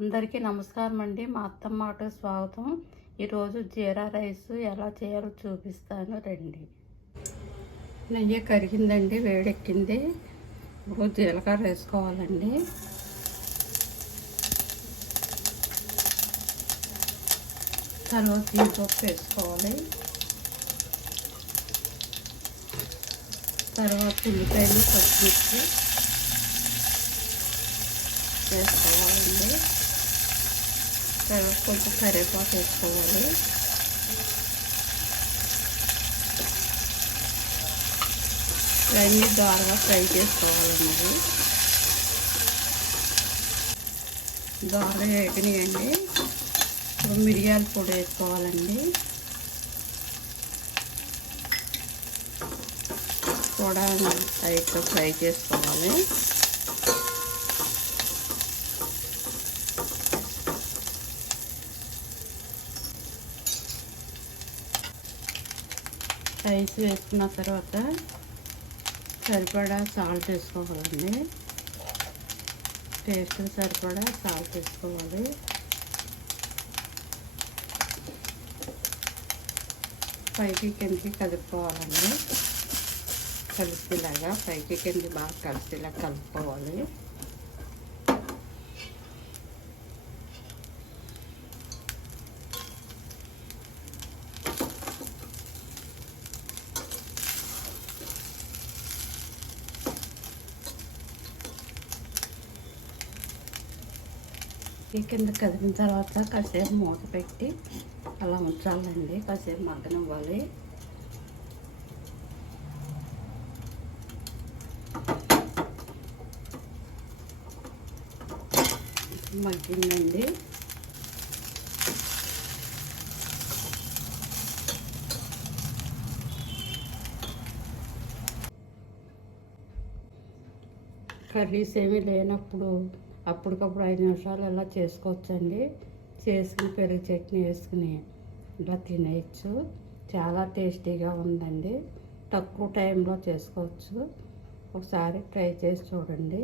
అందరికీ నమస్కారం అండి. మా అత్తమ్మ మాటకు స్వాగతం. ఈరోజు జీరా రైస్ ఎలా చేయాలో చూపిస్తాను రండి. నెయ్యి కరిగిందండి, వేడెక్కింది. ఇప్పుడు జీలకర్ర వేసుకోవాలండి. తర్వాత జీడిపప్పు వేసుకోవాలి. తర్వాత ఉల్లిపాయలు, పచ్చిమిర్చి వేసుకోవాలండి. తర్వాత కొంచెం కరివేపాకు వేసుకోవాలి. ఇవన్నీ దోరగా ఫ్రై చేసుకోవాలండి. దోరగా వేగినాయండి. ఇప్పుడు మిరియాల పొడి వేసుకోవాలండి. కూడా లైట్గా ఫ్రై చేసుకోవాలి. రైస్ వేసుకున్న తర్వాత సరిపడా సాల్ట్ వేసుకోవాలండి. టేస్ట్ సరిపడా సాల్ట్ వేసుకోవాలి. పైకి కిందకి కలుపుకోవాలండి. కలిసేలాగా పైకి కిందకి బాగా కలిసేలా కలుపుకోవాలి. ఈ కింద కదిలిన తర్వాత కాసేపు మూత పెట్టి అలా ఉంచాలండి. కాసేపు మగ్గనివ్వాలి. మగ్గిందండి. కర్రీస్ ఏమీ లేనప్పుడు అప్పటికప్పుడు 5 నిమిషాలు ఇలా చేసుకోవచ్చండి. చేసుకుని పెరుగు చట్నీ వేసుకుని ఇలా తినేయచ్చు. చాలా టేస్టీగా ఉందండి. తక్కువ టైంలో చేసుకోవచ్చు. ఒకసారి ట్రై చేసి చూడండి.